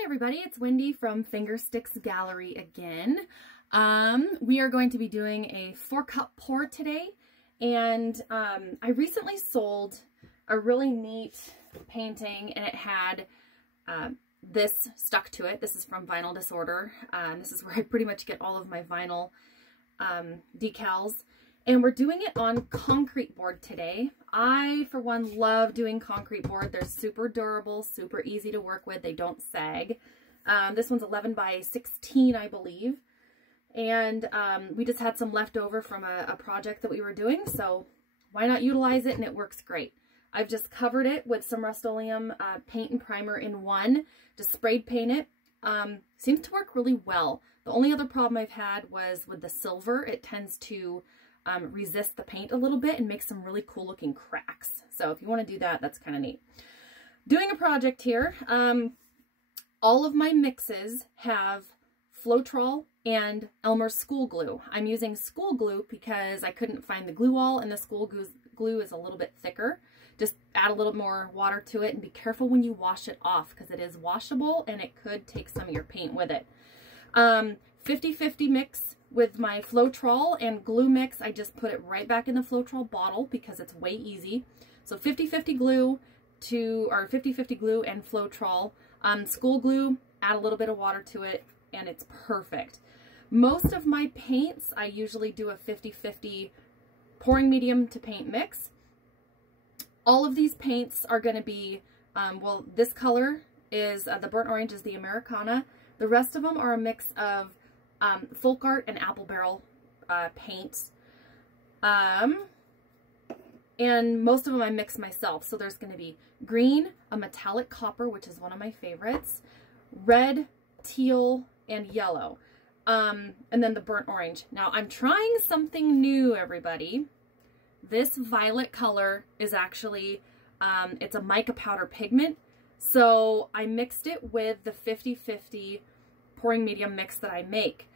Hi everybody, it's Wendy from Fingersticks Gallery again. We are going to be doing a 4-cup pour today, and I recently sold a really neat painting, and it had this stuck to it. This is from Vinyl Disorder. This is where I pretty much get all of my vinyl decals, and we're doing it on concrete board today. I, for one, love doing concrete board. They're super durable, super easy to work with. They don't sag. This one's 11 by 16, I believe. And we just had some left over from a project that we were doing, so why not utilize it? And it works great. I've just covered it with some Rust-Oleum paint and primer in one. Just sprayed paint it. Seems to work really well. The only other problem I've had was with the silver. It tends to resist the paint a little bit and make some really cool looking cracks. So if you want to do that, that's kind of neat. Doing a project here. All of my mixes have floetrol and Elmer school glue. I'm using school glue because I couldn't find the glue all, and the school glue is a little bit thicker. Just add a little more water to it and be careful when you wash it off because it is washable and it could take some of your paint with it. 50-50 mix with my floetrol and glue mix. I just put it right back in the floetrol bottle because it's way easy. So 50-50 glue or 50-50 glue and floetrol. School glue, add a little bit of water to it, and it's perfect. Most of my paints, I usually do a 50-50 pouring medium to paint mix. All of these paints are going to be, well, this color is, the burnt orange is the Americana. The rest of them are a mix of folk art and apple barrel paints. And most of them I mix myself. So there's going to be green, a metallic copper, which is one of my favorites, red, teal, and yellow. And then the burnt orange. Now I'm trying something new, everybody. This violet color is actually, it's a mica powder pigment. So I mixed it with the 50-50 pouring medium mix that I make.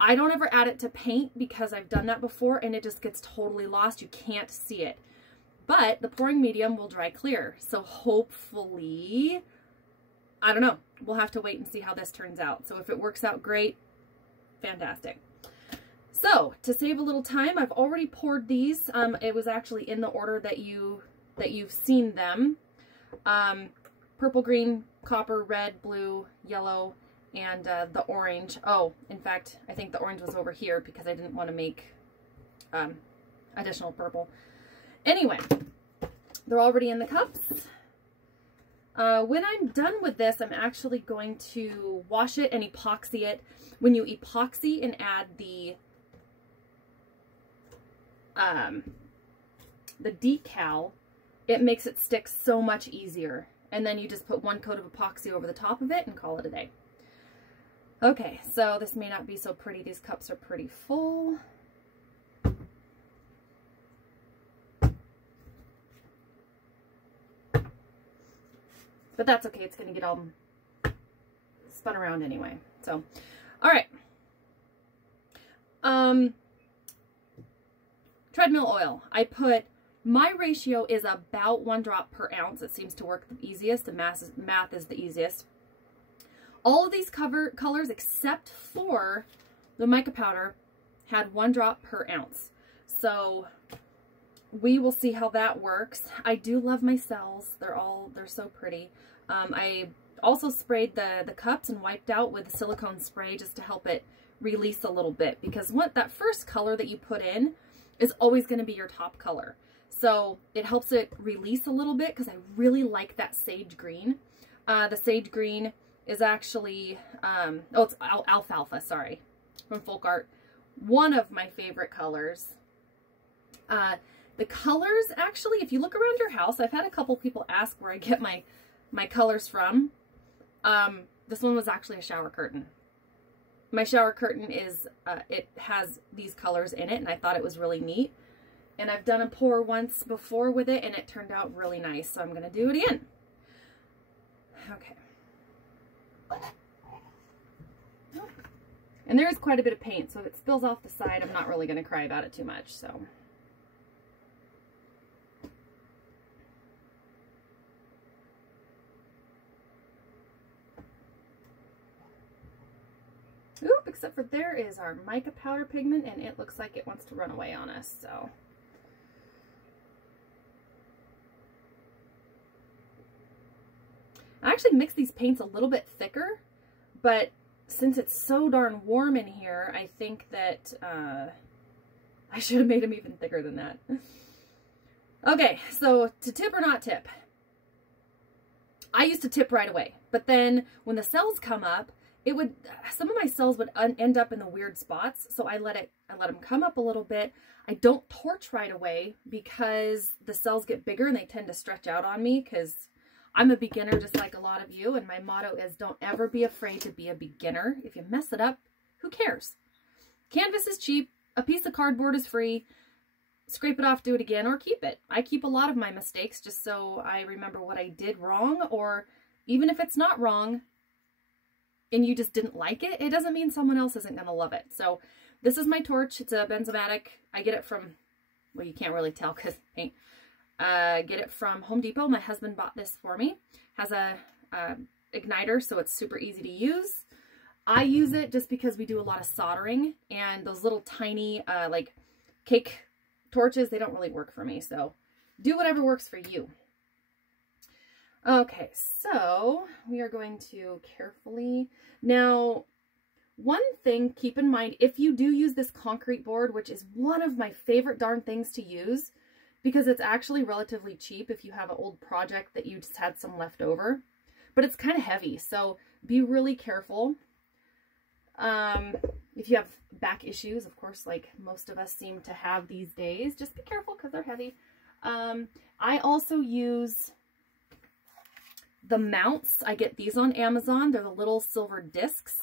I don't ever add it to paint because I've done that before and it just gets totally lost. You can't see it. But the pouring medium will dry clear. So hopefully, I don't know. We'll have to wait and see how this turns out. So if it works out great, fantastic. So to save a little time, I've already poured these. It was actually in the order that you've seen them. Purple, green, copper, red, blue, yellow, and the orange. Oh, in fact, I think the orange was over here because I didn't want to make additional purple. Anyway, they're already in the cups. When I'm done with this, I'm actually going to wash it and epoxy it. When you epoxy and add the decal, it makes it stick so much easier. And then you just put one coat of epoxy over the top of it and call it a day. Okay, so this may not be so pretty. These cups are pretty full. But that's okay. It's going to get all spun around anyway. So, all right. Treadmill oil. I put, my ratio is about 1 drop per ounce. It seems to work the easiest. The math is the easiest. All of these colors, except for the mica powder, had 1 drop per ounce. So we will see how that works. I do love my cells. They're so pretty. I also sprayed the cups and wiped out with silicone spray just to help it release a little bit, because that first color that you put in is always going to be your top color. So it helps it release a little bit because I really like that sage green. The sage green is actually, oh, it's alfalfa, sorry, from folk art. One of my favorite colors. The colors, actually, if you look around your house, I've had a couple people ask where I get my colors from. This one was actually a shower curtain. My shower curtain is, it has these colors in it, and I thought it was really neat. And I've done a pour once before with it, and it turned out really nice, so I'm going to do it again. Okay. And there is quite a bit of paint, so if it spills off the side, I'm not really going to cry about it too much, so. except for there is our mica powder pigment, and it looks like it wants to run away on us, so. I actually mix these paints a little bit thicker, but since it's so darn warm in here, I think that I should have made them even thicker than that. Okay, so to tip or not tip? I used to tip right away, but then when the cells come up, some of my cells would end up in the weird spots, so I let them come up a little bit. I don't torch right away because the cells get bigger and they tend to stretch out on me because I'm a beginner just like a lot of you, and my motto is don't ever be afraid to be a beginner. If you mess it up, who cares? Canvas is cheap. A piece of cardboard is free. Scrape it off, do it again, or keep it. I keep a lot of my mistakes just so I remember what I did wrong, or even if it's not wrong and you just didn't like it, it doesn't mean someone else isn't going to love it. So this is my torch. It's a benzomatic. I get it from, well, you can't really tell because paint. Get it from Home Depot. My husband bought this for me. Has a igniter, so it's super easy to use. I use it just because we do a lot of soldering, and those little tiny like cake torches, they don't really work for me. So do whatever works for you. Okay, so we are going to carefully, now one thing, keep in mind, if you do use this concrete board, which is one of my favorite darn things to use, because it's actually relatively cheap if you have an old project that you just had some left over, but it's kind of heavy, so be really careful. If you have back issues, of course, like most of us seem to have these days, just be careful because they're heavy. I also use the mounts. I get these on Amazon. They're the little silver discs,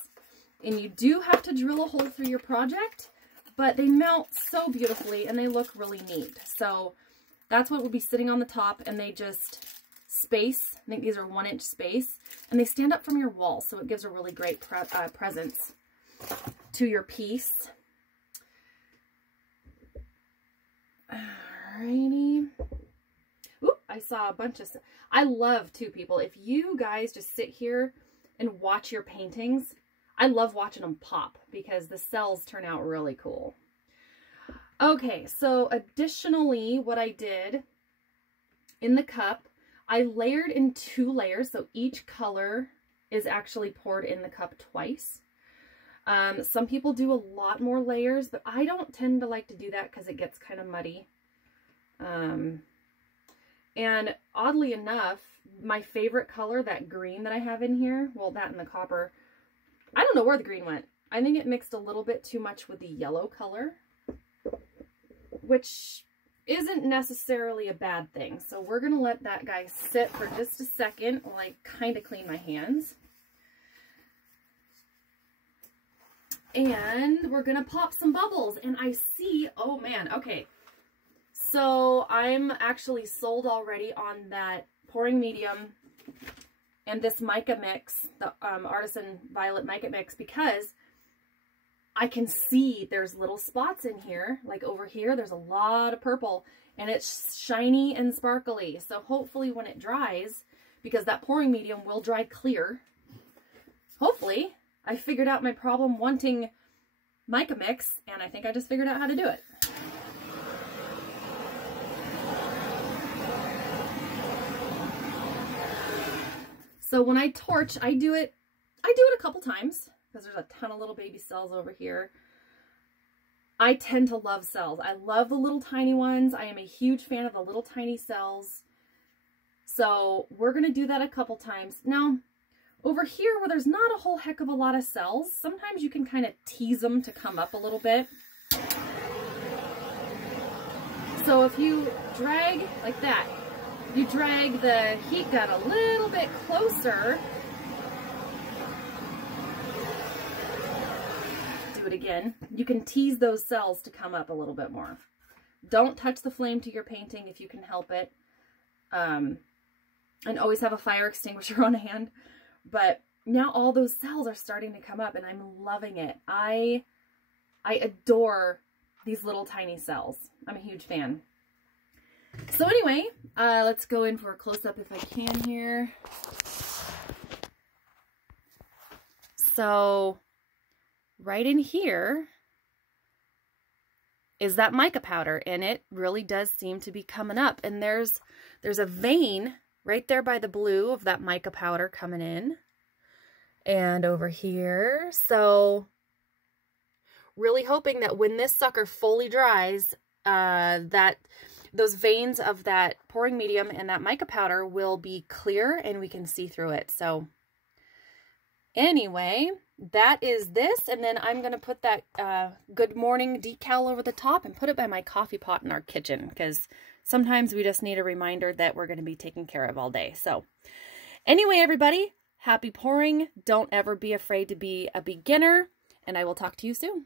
and you do have to drill a hole through your project, but they mount so beautifully and they look really neat. So that's what will be sitting on the top, and they just space. I think these are 1-inch space, and they stand up from your wall, so it gives a really great presence to your piece. Alrighty. Oop, I saw a bunch of, I love too, people, if you guys just sit here and watch your paintings, I love watching them pop because the cells turn out really cool. Okay, so additionally, what I did in the cup, I layered in 2 layers, so each color is actually poured in the cup twice. Some people do a lot more layers, but I don't tend to like to do that because it gets kind of muddy. And oddly enough, my favorite color, that green that I have in here, well, that and the copper, I don't know where the green went. I think it mixed a little bit too much with the yellow color, which isn't necessarily a bad thing. So we're going to let that guy sit for just a second while I kind of clean my hands. And we're going to pop some bubbles. And I see, oh man, okay. So I'm actually sold already on that pouring medium and this mica mix, the Artisan Violet mica mix, because I can see there's little spots in here, like over here, there's a lot of purple, and it's shiny and sparkly. So hopefully when it dries, because that pouring medium will dry clear, hopefully I figured out my problem wanting mica mix, and I think I just figured out how to do it. So when I torch, I do it a couple times because there's a ton of little baby cells over here. I tend to love cells. I love the little tiny ones. I am a huge fan of the little tiny cells. So we're going to do that a couple times. Now, over here where there's not a whole heck of a lot of cells, sometimes you can kind of tease them to come up a little bit. So if you drag like that, you drag the heat gun a little bit closer. Do it again. You can tease those cells to come up a little bit more. Don't touch the flame to your painting if you can help it. And always have a fire extinguisher on hand. But now all those cells are starting to come up and I'm loving it. I adore these little tiny cells. I'm a huge fan. So anyway, let's go in for a close-up if I can here. So right in here is that mica powder, and it really does seem to be coming up. And there's a vein right there by the blue of that mica powder coming in. And over here. So really hoping that when this sucker fully dries, that those veins of that pouring medium and that mica powder will be clear and we can see through it. So anyway, that is this. And then I'm going to put that good morning decal over the top and put it by my coffee pot in our kitchen, because sometimes we just need a reminder that we're going to be taken care of all day. So anyway, everybody, happy pouring. Don't ever be afraid to be a beginner, and I will talk to you soon.